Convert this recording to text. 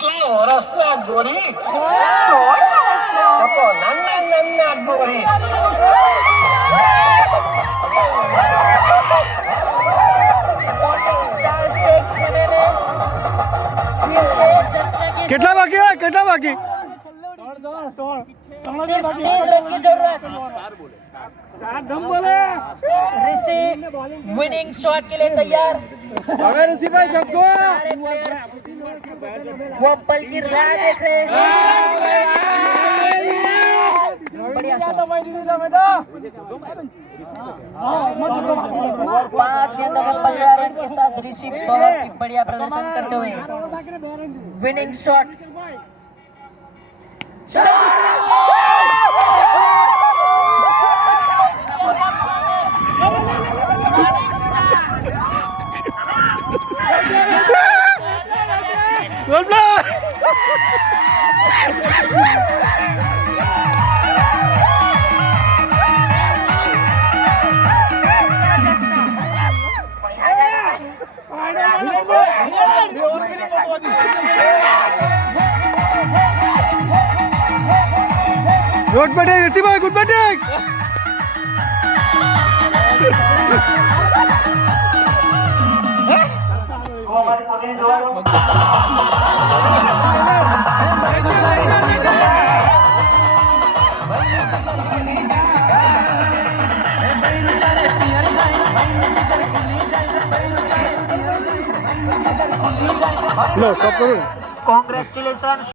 કેટલા વર્ષના ગોરી નાના ગોરી કેટલા બાકી હોય કેટલા બાકી ऋषि विनिंग शॉट के लिए तैयार। ऋषि भाई जग्गो वो पल की राह देख रहे हैं। बढ़िया शॉट। और 5 गेंदों में 15 रन के साथ ऋषि बहुत ही बढ़िया प्रदर्शन करते हुए विनिंग शॉट। गुड बैटिंग ऋषि भाई गुड बैटिंग लो स्टॉप करो Congratulations.